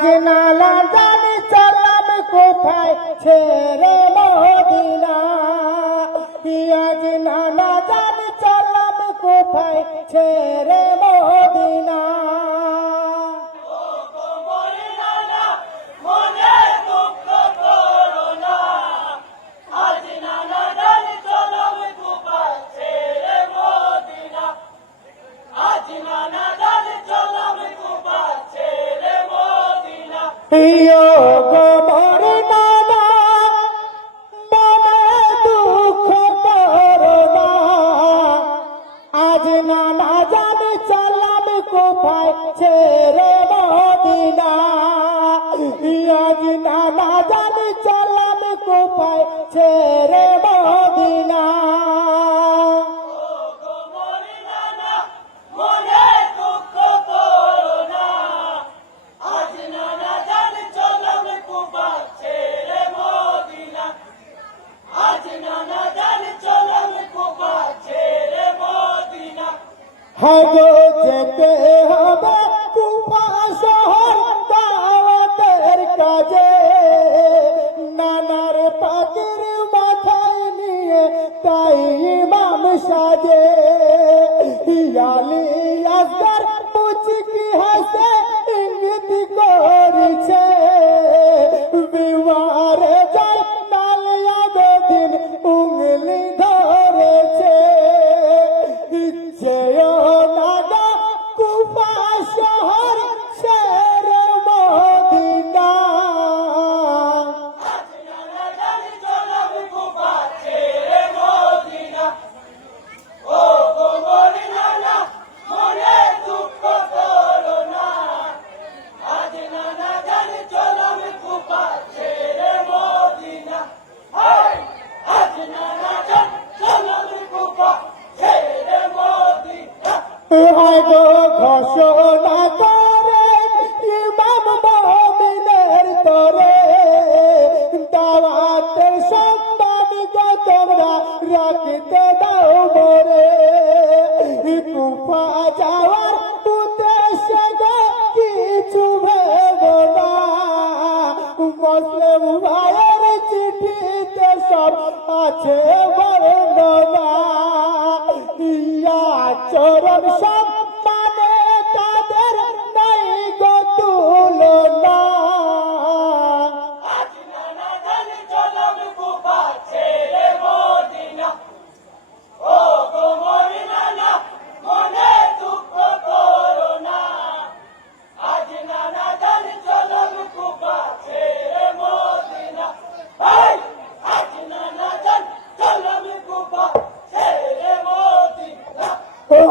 আজ নালা জানি চলাম কোথায়? ছেড়ে মদিনা। আজ নালা জানি চলাম কোথায়? ছেড়ে হগো যেতে হবে কুপা শহর দাওয়াতের কাজে। নানার পাখির মাথায় নিয়ে তাই ইমাম সাজে। ইয়ালি আসগার পুচকি হাসে, ইঙ্গিত করেছে আছে বর্ণনা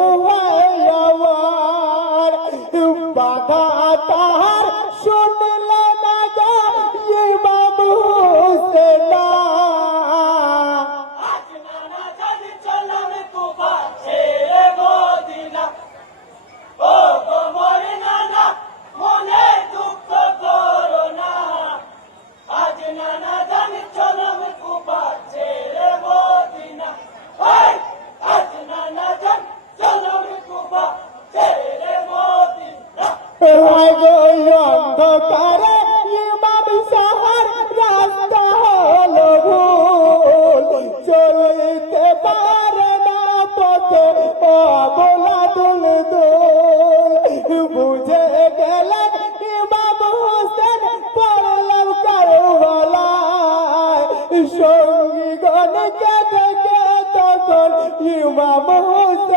Oh. অন্ধকারে ইমাম সাহার রাস্তা হলো ভুল। চলতে পারে না পথে পাগলা দোল দোল বুঝে গেলে ইমাম হোসেন পড়লাম কারও হলায় সঙ্গী গণ কেঁদে তখন ইমাম হোসেন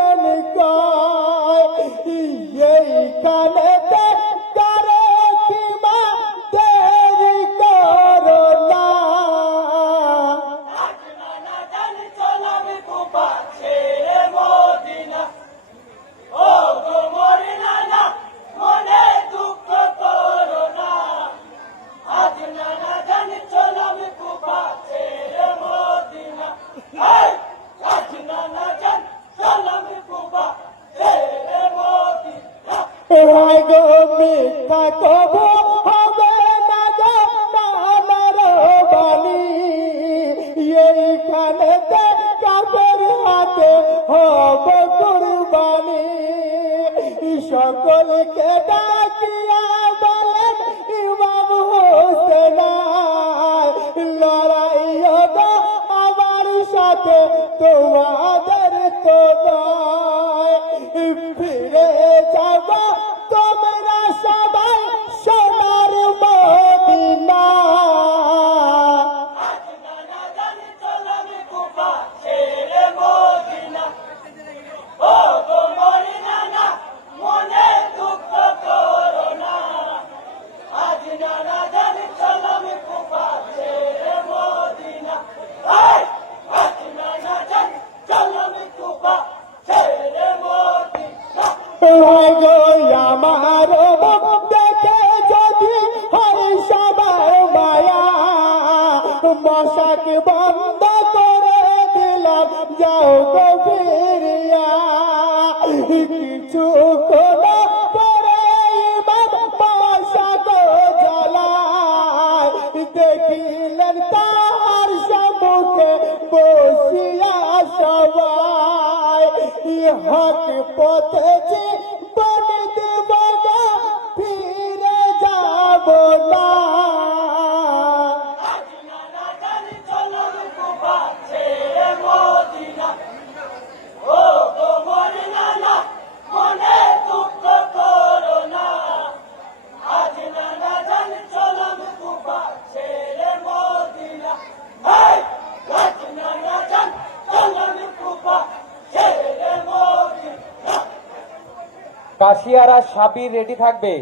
দেখিলেন তার সমুখে বসিয়া সবাই। হক পথে কাশিয়ারা সাবির রেডি থাকবে।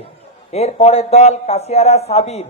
এরপরের দল কাশিয়ারা সাবির।